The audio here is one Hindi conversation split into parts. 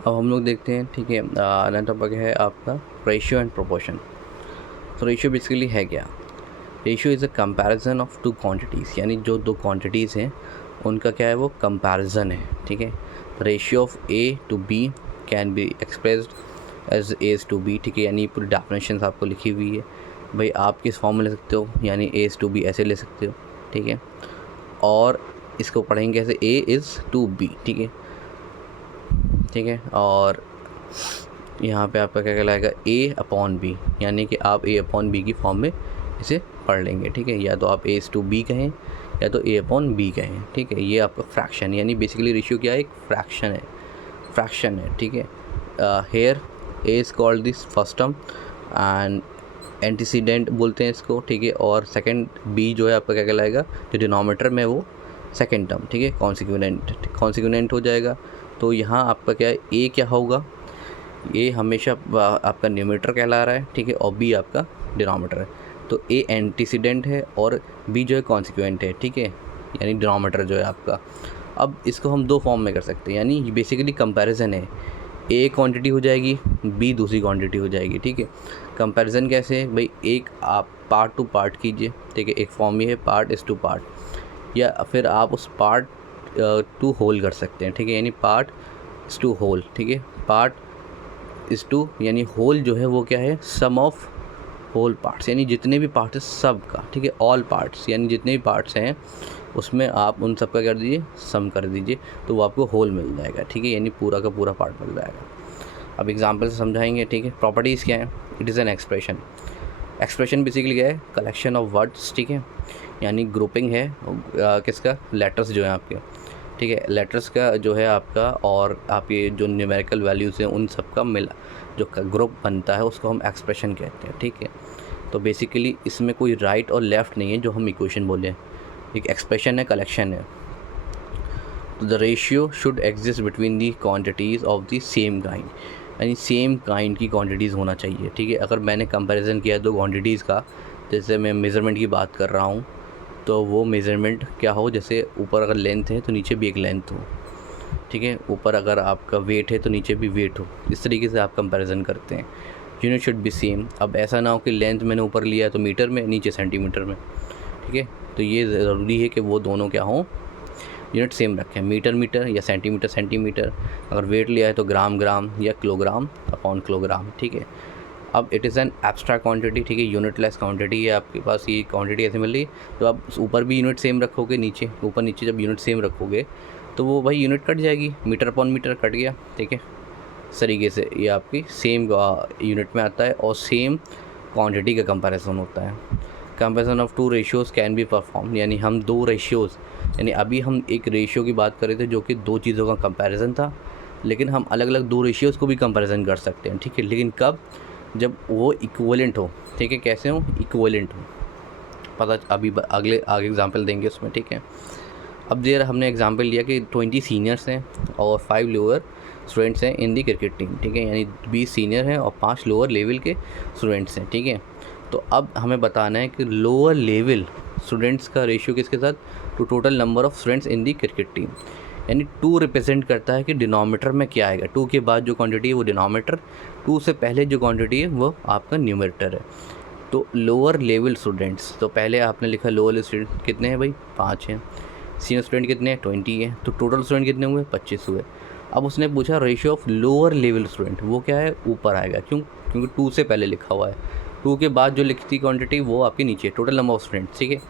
अब हम लोग देखते हैं, ठीक है। अगला टॉपिक है आपका रेशियो एंड प्रोपोर्शन। तो रेशियो बेसिकली है क्या? Ratio is a comparison of two quantities, यानी जो दो क्वांटिटीज़ हैं उनका क्या है, वो कंपैरिजन है, ठीक है। Ratio of A to B can be expressed as as to B, ठीक है। यानी पूरी डेफिनेशन आपको लिखी हुई है भाई, आप किस फॉर्म में ले सकते हो, यानी एज टू बी ऐसे ले सकते हो, ठीक है। और इसको पढ़ेंगे कैसे, ए इज़ टू बी, ठीक है, ठीक है। और यहाँ पे आपका क्या कहलाएगा, ए अपॉन बी, यानी कि आप ए अपॉन बी की फॉर्म में इसे पढ़ लेंगे, ठीक है। या तो आप ए टू बी कहें या तो ए अपॉन बी कहें, ठीक है। ये आपका फ्रैक्शन, यानी बेसिकली रेशियो क्या है, एक फ्रैक्शन है, ठीक है। Here A is called this first term and antecedent बोलते हैं इसको, ठीक है। और सेकंड बी जो है आपका क्या कहलाएगा, जो डिनोमिनेटर में वो सेकंड टर्म, ठीक है, कॉन्सिक्वेंट हो जाएगा। तो यहाँ आपका क्या है, ए क्या होगा, ये हमेशा आपका न्यूमरेटर कहला रहा है, ठीक है, और बी आपका डिनोमिनेटर है। तो ए एंटीसीडेंट है और बी जो है कॉन्सिक्वेंट है, ठीक है, यानी डिनोमिनेटर जो है आपका। अब इसको हम दो फॉर्म में कर सकते हैं, यानी बेसिकली कंपैरिजन है, ए क्वांटिटी हो जाएगी, बी दूसरी क्वांटिटी हो जाएगी, ठीक है। कंपैरिजन कैसे है भाई, एक आप पार्ट टू पार्ट कीजिए, ठीक है। एक फॉर्म ये है पार्ट इज़ टू पार्ट, या फिर आप उस पार्ट टू होल कर सकते हैं, ठीक है, यानी पार्ट इज़ टू होल, ठीक है। पार्ट इज़ टू यानी होल जो है वो क्या है, सम ऑफ होल पार्ट्स, यानी जितने भी पार्ट्स हैं सब का, ठीक है। ऑल पार्ट्स यानी जितने भी पार्ट्स हैं उसमें आप उन सब का कर दीजिए, सम कर दीजिए, तो वो आपको होल मिल जाएगा, ठीक है, यानी पूरा का पूरा पार्ट मिल जाएगा। अब एग्जांपल से समझाएंगे, ठीक है। प्रॉपर्टीज़ क्या है, it is an expression basically क्या है, कलेक्शन ऑफ वर्ड्स, ठीक है, यानी ग्रुपिंग है किसका, लेटर्स जो है आपके, ठीक है, लेटर्स का जो है आपका, और आप ये जो न्यूमेरिकल वैल्यूज़ हैं उन सब का मिला जो ग्रुप बनता है उसको हम एक्सप्रेशन कहते हैं, ठीक है। तो बेसिकली इसमें कोई राइट और लेफ़्ट नहीं है जो हम इक्वेशन बोलें, एक एक्सप्रेशन है, कलेक्शन है। तो the ratio should exist between the quantities of the same kind, यानी सेम काइंड की क्वांटिटीज़ होना चाहिए, ठीक है। अगर मैंने कंपैरिजन किया दो क्वांटिटीज़ का, जैसे मैं मेज़रमेंट की बात कर रहा हूँ, तो वो मेज़रमेंट क्या हो, जैसे ऊपर अगर लेंथ है तो नीचे भी एक लेंथ हो, ठीक है। ऊपर अगर आपका वेट है तो नीचे भी वेट हो, इस तरीके से आप कंपैरिजन करते हैं। Unit should be same. अब ऐसा ना हो कि लेंथ मैंने ऊपर लिया है तो मीटर में, नीचे सेंटीमीटर में, ठीक है। तो ये ज़रूरी है कि वो दोनों क्या हों, यूनिट सेम रखें, मीटर मीटर या सेंटीमीटर सेंटीमीटर। अगर वेट लिया है तो ग्राम ग्राम या किलोग्राम अपॉन किलोग्राम, ठीक है। अब it is an abstract quantity, ठीक है, यूनिटलेस क्वांटिटी है आपके पास, ये क्वांटिटी ऐसे मिल रही है। तो आप ऊपर भी यूनिट सेम रखोगे, नीचे ऊपर नीचे जब यूनिट सेम रखोगे तो वो भाई यूनिट कट जाएगी, मीटर अपॉन मीटर कट गया, ठीक है। इस तरीके से ये आपकी सेम यूनिट में आता है और सेम क्वांटिटी का कंपैरिजन होता है। Comparison of two ratios can be perform, यानी हम दो रेशियोज़, यानी अभी हम एक रेशियो की बात कर रहे थे जो कि दो चीज़ों का कंपैरिजन था, लेकिन हम अलग अलग दो रेशियोज़ को भी कंपैरिजन कर सकते हैं, ठीक है। लेकिन कब, जब वो इक्विवेलेंट हो, ठीक है। कैसे हो, इक्विवेलेंट हो, पता अभी अगले आगे एग्जांपल देंगे उसमें, ठीक है। अब देर हमने एग्जांपल लिया कि 20 सीनियर्स हैं और 5 लोअर स्टूडेंट्स हैं इन दी क्रिकेट टीम, ठीक है, यानी 20 सीनियर हैं और 5 लोअर लेवल के स्टूडेंट्स हैं, ठीक है। तो अब हमें बताना है कि लोअर लेवल स्टूडेंट्स का रेशियो किसके साथ, to total number of students in the cricket team, यानी 2 रिप्रेजेंट करता है कि डिनोमिनेटर में क्या आएगा, 2 के बाद जो क्वांटिटी है वो डिनोमिनेटर, 2 से पहले जो क्वांटिटी है वो आपका न्यूमरेटर है। तो लोअर लेवल स्टूडेंट्स, तो पहले आपने लिखा लोअर स्टूडेंट कितने हैं भाई, 5 हैं। सीनियर स्टूडेंट कितने हैं, 20 है। तो टोटल स्टूडेंट कितने हुए, 25 हुए। अब उसने पूछा ratio of lower level student, वो क्या है, ऊपर आएगा, क्यों, क्योंकि 2 से पहले लिखा हुआ है, 2 के बाद जो लिखती क्वांटिटी वो आपके नीचे, टोटल नंबर ऑफ स्टूडेंट्स, ठीक है।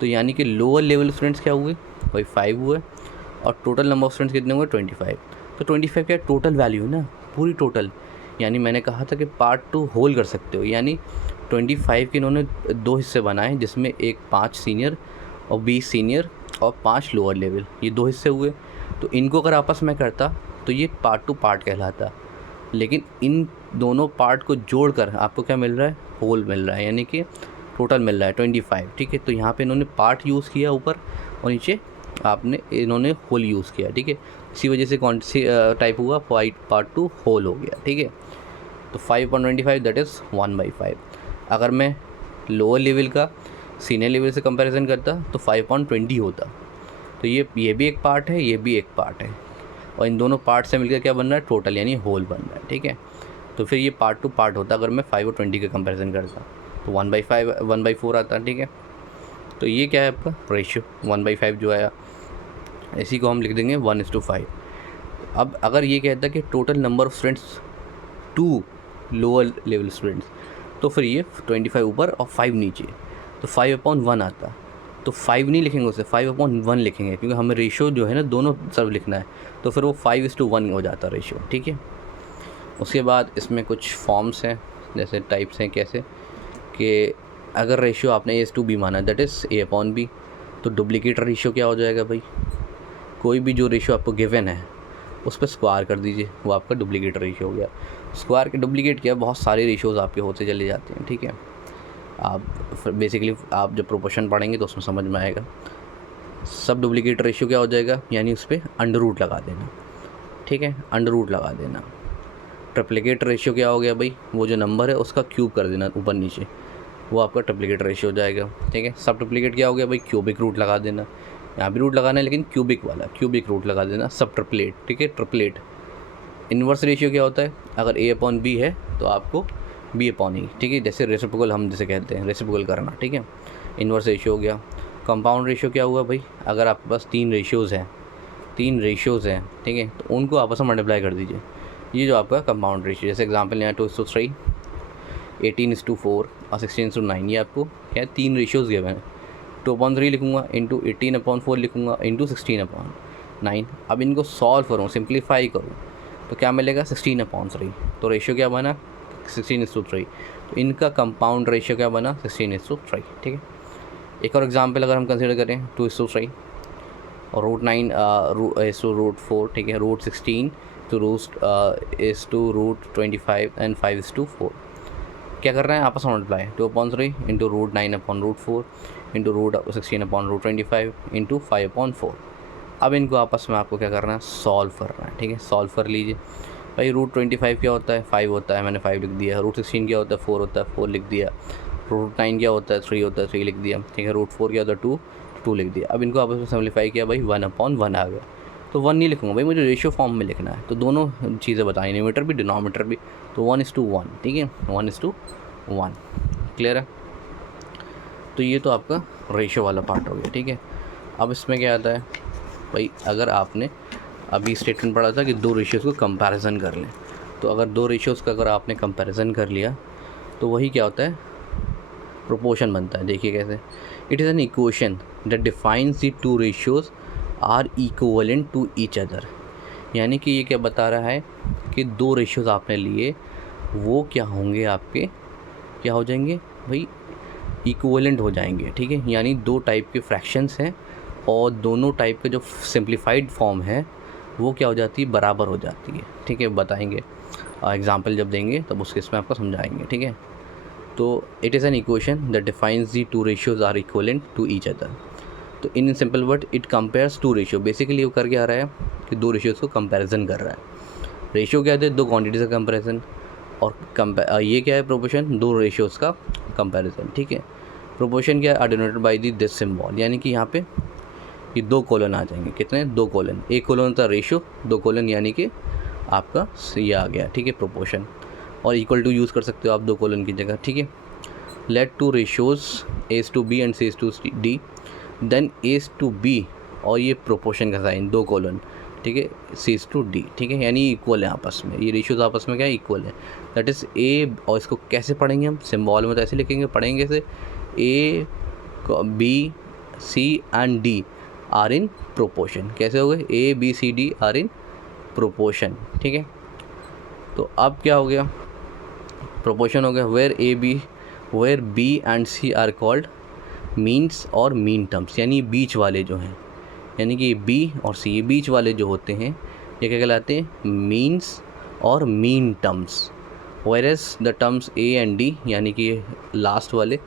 तो यानी कि लोअर लेवल स्टूडेंट्स क्या हुए भाई, 5 हुए, और टोटल नंबर ऑफ स्टूडेंट्स कितने हुए, 25। तो 25 क्या टोटल वैल्यू है ना, पूरी टोटल, यानी मैंने कहा था कि पार्ट टू होल कर सकते हो, यानी 25 के इन्होंने दो हिस्से बनाए, जिसमें एक 5 सीनियर और 20 सीनियर और 5 लोअर लेवल, ये 2 हिस्से हुए। तो इनको अगर आपस में करता तो ये पार्ट टू पार्ट कहलाता, लेकिन इन दोनों पार्ट को जोड़कर आपको क्या मिल रहा है, होल मिल रहा है, यानी कि टोटल मिल रहा है 25, ठीक है। तो यहाँ पे इन्होंने पार्ट यूज़ किया ऊपर और नीचे आपने इन्होंने होल यूज़ किया, ठीक है। इसी वजह से कौन सी टाइप हुआ, पार्ट टू होल हो गया, ठीक है। तो 5.25 दैट इज़ 1/5। अगर मैं लोअर लेवल का सीनियर लेवल से कंपैरिजन करता तो 5.20 होता। तो ये भी एक पार्ट है, ये भी एक पार्ट है। और इन दोनों पार्ट से मिलकर क्या बन रहा है, टोटल यानी होल बन रहा है, ठीक है। तो फिर ये पार्ट टू पार्ट होता अगर मैं 5 और 20 का कंपैरिजन करता, तो 1/5 1/4 आता, ठीक है। तो ये क्या है आपका रेशियो 1/5 जो आया, इसी को हम लिख देंगे 1:5। अब अगर ये कहता है कि total number of students 2 lower level students, तो फिर ये 25 ऊपर और 5 नीचे, तो 5/1 आता। तो 5 नहीं लिखेंगे उसे, 5/1 लिखेंगे, क्योंकि हमें रेशियो जो है ना दोनों तरफ लिखना है, तो फिर वो 5:1 हो जाता रेशियो, ठीक है। उसके बाद इसमें कुछ फॉर्म्स हैं, जैसे टाइप्स हैं, कैसे कि अगर रेशियो आपने A/B माना, दैट इज़ A/B, तो डुप्लीकेट रेशियो क्या हो जाएगा भाई, कोई भी जो रेशियो आपको गिवन है उस पर स्क्वायर कर दीजिए, वो आपका डुप्लीकेट रेशियो हो गया। स्क्वायर के डुप्लीकेट क्या, बहुत सारे रेशियोज़ आपके होते चले जाते हैं, ठीक है। आप बेसिकली आप जब प्रोपोर्शन पढ़ेंगे तो उसमें समझ में आएगा। सब डुप्लीकेट रेशियो क्या हो जाएगा, यानी उस पर अंडर रूट लगा देना, ठीक है, अंडर रूट लगा देना। ट्रिप्लिकेट रेशियो क्या हो गया भाई, वो जो नंबर है उसका क्यूब कर देना ऊपर नीचे, वो आपका ट्रिप्लिकेट रेशियो हो जाएगा, ठीक है। सब ट्रिप्लिकेट क्या हो गया भाई, क्यूबिक रूट लगा देना, यहाँ भी रूट लगाना है लेकिन क्यूबिक वाला, क्यूबिक रूट लगा देना। सब ट्रिपलेट, ठीक है, ट्रिपलेट। इन्वर्स रेशियो क्या होता है, अगर A/B है तो आपको B/E, ठीक है, जैसे रेसिप्रोकल हम जैसे कहते हैं, रेसिप्रोकल करना, ठीक है, इन्वर्स रेशियो हो गया। कंपाउंड रेशियो क्या हुआ भाई, अगर आपके पास 3 रेशियोज़ हैं, ठीक है, तो उनको आपस में मल्टीप्लाई कर दीजिए, ये जो आपका कंपाउंड रेशियो। जैसे एग्जांपल यहाँ 2:3, 18:4 और 16:9, ये आपको क्या है, 3 रेशियोज़ गिवन है। 2/3 लिखूँगा इंटू 18/4 लिखूँगा इंटू 16/9। अब इनको सॉल्व करूँ, सिंप्लीफाई करूँ, तो क्या मिलेगा 16/3। तो रेशियो क्या बना 16:3। तो इनका कंपाउंड रेशियो क्या बना 16:3, ठीक है। एक और एग्जांपल अगर हम कंसिडर करें 2:3 और √9 ठीक है, √16 √25 एंड 5:4। क्या कर रहे हैं आपस में मल्टीप्लाई, 2/3 इंटू √9/4 इंटू √16/25 इंटू 5/4। अब इनको आपस में आपको क्या करना है, सॉल्व करना है, ठीक है। सॉल्व कर लीजिए भाई। √25 क्या होता है, 5 होता है, मैंने 5 लिख दिया। √16 क्या होता है, 4 होता है, 4 लिख दिया। √9 क्या होता है, 3 होता है, 3 लिख दिया, ठीक है। √4 क्या होता है, 2 लिख दिया। अब इनको आपस में सिम्प्लीफाई किया भाई, 1/1 आ गया। तो 1 नहीं लिखूँगा भाई, मुझे रेशियो फॉर्म में लिखना है, तो दोनों चीज़ें बताएं, न्यूमरेटर भी डिनोमिनेटर भी, तो 1:1, ठीक है, 1:1। क्लियर है। तो ये तो आपका रेशियो वाला पार्ट हो गया, ठीक है। अब इसमें क्या आता है भाई, अगर आपने अभी स्टेटमेंट पढ़ा था कि 2 रेशियोज़ को कंपैरिजन कर लें, तो अगर 2 रेशियोज़ का अगर आपने कंपैरिजन कर लिया तो वही क्या होता है, प्रोपोर्शन बनता है। देखिए कैसे, it is an equation that defines the 2 ratios are equivalent to each other. यानी कि ये क्या बता रहा है कि 2 रेशियोज़ आपने लिए, वो क्या होंगे, आपके क्या हो जाएंगे भाई, इक्विवेलेंट हो जाएंगे, ठीक है। यानी 2 टाइप के फ्रैक्शंस हैं और दोनों टाइप के जो सिंप्लीफाइड फॉर्म है वो क्या हो जाती है, बराबर हो जाती है, ठीक है। बताएंगे एग्जांपल जब देंगे तब उसके इसमें आपको समझाएंगे, ठीक है। तो it is an equation that defines the 2 ratios are equivalent to each other. तो in simple word it compares 2 ratio. Basically वो कर क्या रहा है कि 2 रेशियोज़ को कंपेरिजन कर रहा है। रेशियो क्या है, 2 क्वान्टिटीज़ का कंपेरिजन, और ये क्या है, प्रोपोर्शन 2 रेशियोज़ का कंपेरिजन, ठीक है। प्रोपोर्शन क्या है, denoted by the this symbol, यानी कि यहाँ पे ये 2 कोलन आ जाएंगे, कितने, 2 कोलन। एक कोलन था रेशियो, 2 कोलन यानी कि आपका ये आ गया, ठीक है, प्रोपोर्शन। और इक्वल टू यूज़ कर सकते हो आप 2 कोलन की जगह, ठीक है। Late 2 ratios A/B and C/D, then A/B और ये प्रोपोर्शन का साइन 2 कोलन, ठीक है, C/D, ठीक है, यानी इक्वल है आपस में, ये रेशियोज़ आपस में क्या है, इक्वल है। दैट इज़ A, और इसको कैसे पढ़ेंगे हम, सिंबल में तो ऐसे लिखेंगे, पढ़ेंगे ऐसे, A, B, C and D are in proportion. कैसे हो गए, A, B, C, D are in proportion, ठीक है। तो अब क्या हो गया, प्रोपोर्शन हो गया, where B and C are called means और मीन टर्म्स, यानी बीच वाले जो हैं, यानी कि B और C बीच वाले जो होते हैं ये क्या कहलाते हैं, मीन्स और mean terms. Whereas the terms A and D, यानी कि लास्ट वाले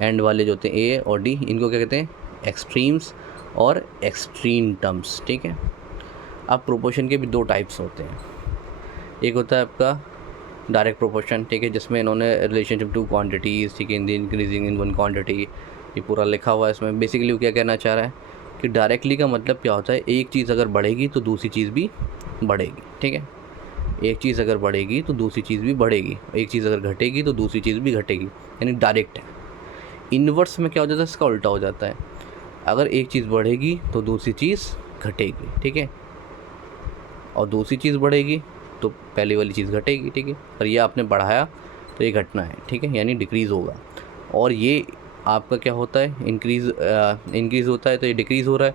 एंड वाले जो होते हैं A और D, इनको क्या कहते हैं, एक्सट्रीम्स और एक्सट्रीम टर्म्स, ठीक है। अब प्रोपोर्शन के भी 2 टाइप्स होते हैं। एक होता है आपका डायरेक्ट प्रोपोर्शन, ठीक है, जिसमें इन्होंने रिलेशनशिप टू क्वांटिटीज़, ठीक है, in the increasing in one quantity, ये पूरा लिखा हुआ है इसमें। बेसिकली वो क्या कहना चाह रहा है कि डायरेक्टली का मतलब क्या होता है, एक चीज़ अगर बढ़ेगी तो दूसरी चीज़ भी बढ़ेगी, ठीक है। एक चीज़ अगर बढ़ेगी तो दूसरी चीज़ भी बढ़ेगी, एक चीज़ अगर घटेगी तो दूसरी चीज़ भी घटेगी, यानी डायरेक्ट है। इन्वर्स में क्या हो जाता है, इसका उल्टा हो जाता है, अगर एक चीज़ बढ़ेगी तो दूसरी चीज़ घटेगी, ठीक है, और दूसरी चीज़ बढ़ेगी तो पहले वाली चीज़ घटेगी, ठीक है। और ये आपने बढ़ाया तो ये घटना है, ठीक है, यानी डिक्रीज़ होगा। और ये आपका क्या होता है, इंक्रीज़ होता है तो ये डिक्रीज़ हो रहा है,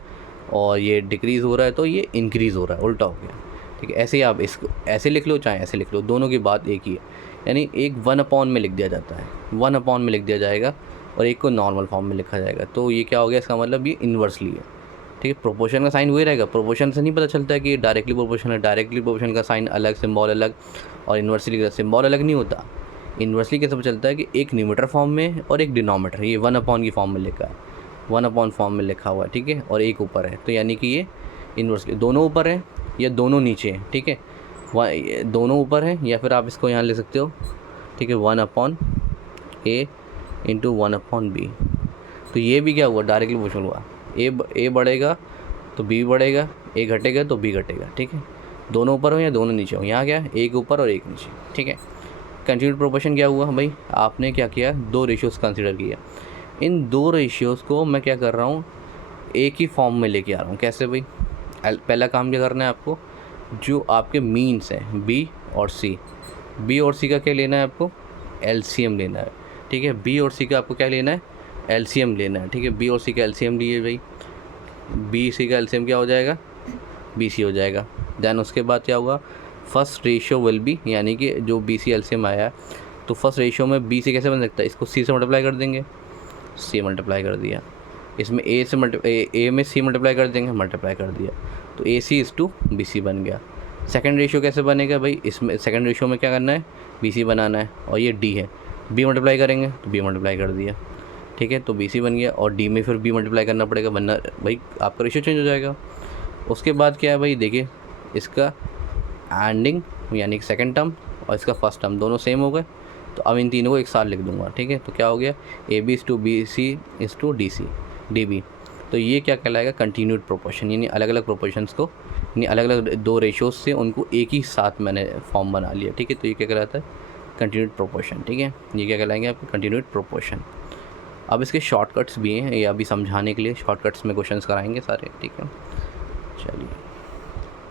और ये डिक्रीज़ हो रहा है तो ये इंक्रीज़ हो रहा है, उल्टा हो गया, ठीक है। ऐसे ही आप इसको ऐसे लिख लो चाहे ऐसे लिख लो, दोनों की बात एक ही है। यानी एक 1/, में लिख दिया जाता है, 1/, में लिख दिया जाएगा, और एक को नॉर्मल फॉर्म में लिखा जाएगा। तो ये क्या हो गया, इसका मतलब ये इन्वर्सली है, ठीक है। प्रोपोर्शन का साइन वही रहेगा, प्रोपोर्शन से नहीं पता चलता है कि डायरेक्टली प्रोपोर्शन है, डायरेक्टली प्रोपोर्शन का साइन अलग, सिंबल अलग, और इन्वर्सली का सिंबल अलग नहीं होता। इन्वर्सली कैसे पता चलता है कि एक न्यूमरेटर फॉर्म में और एक डिनोमिनेटर, ये 1/, की फॉर्म में लिखा है, 1/, फॉर्म में लिखा हुआ है, ठीक है, और एक ऊपर है, तो यानी कि ये इन्वर्सली दोनों ऊपर हैं या दोनों नीचे हैं, ठीक है, दोनों ऊपर हैं, या फिर आप इसको यहाँ ले सकते हो, ठीक है, 1/a इंटू 1/b। तो ये भी क्या हुआ, डायरेक्टली प्रोपोर्शनल हुआ, ए बढ़ेगा तो बी बढ़ेगा, ए घटेगा तो बी घटेगा, ठीक है, दोनों ऊपर हो या दोनों नीचे हो, यहाँ क्या है, एक ऊपर और एक नीचे, ठीक है। कंटिन्यूड प्रोपोर्शन क्या हुआ भाई, आपने क्या किया, दो रेशियोज़ कंसिडर किया, इन दो रेशियोज़ को मैं क्या कर रहा हूँ, एक ही फॉर्म में लेके आ रहा हूँ। कैसे भाई, पहला काम क्या करना है आपको, जो आपके मीन्स हैं बी और सी, बी और सी का क्या लेना है आपको, एलसीएम लेना है, ठीक है, बी और सी का आपको क्या लेना है, एलसीएम लेना है, ठीक है। बी और सी का एलसीएम लिए भाई, बी सी का एलसीएम क्या हो जाएगा, बी सी हो जाएगा। देन उसके बाद क्या होगा, फर्स्ट रेशियो विल बी, यानी कि जो बी सी एलसीएम आया है तो फर्स्ट रेशियो में बी से कैसे बन सकता है, इसको सी से मल्टीप्लाई कर देंगे, सी मल्टीप्लाई कर दिया, इसमें ए से ए में सी मल्टीप्लाई कर देंगे, मल्टीप्लाई कर दिया, तो ए सी इज़ टू बी सी बन गया। सेकंड रेशियो कैसे बनेगा भाई, इसमें सेकंड रेशियो में क्या करना है, बी सी बनाना है, और ये डी है, बी मल्टीप्लाई करेंगे तो बी मल्टीप्लाई कर दिया, ठीक है, तो बी सी बन गया, और डी में फिर बी मल्टीप्लाई करना पड़ेगा, वरना भाई आपका रेशियो चेंज हो जाएगा। उसके बाद क्या है भाई, देखिए इसका एंडिंग यानी कि सेकंड टर्म और इसका फर्स्ट टर्म दोनों सेम हो गए, तो अब इन तीनों को एक साथ लिख दूंगा, ठीक है। तो क्या हो गया, A B is to B C is to D C D B. तो ये क्या कहलाएगा, कंटिन्यूड प्रोपोर्शन, यानी अलग अलग प्रोपोर्शंस को, यानी अलग अलग दो रेशियोज़ से उनको एक ही साथ मैंने फॉर्म बना लिया, ठीक है। तो ये क्या कहलाता है, कंटिन्यूड प्रोपोर्शन, ठीक है। ये क्या कहलाएंगे आपके, कंटिन्यूड प्रोपोर्शन। अब इसके शॉर्टकट्स भी हैं, ये अभी समझाने के लिए शॉर्टकट्स में क्वेश्चंस कराएंगे सारे, ठीक है। चलिए।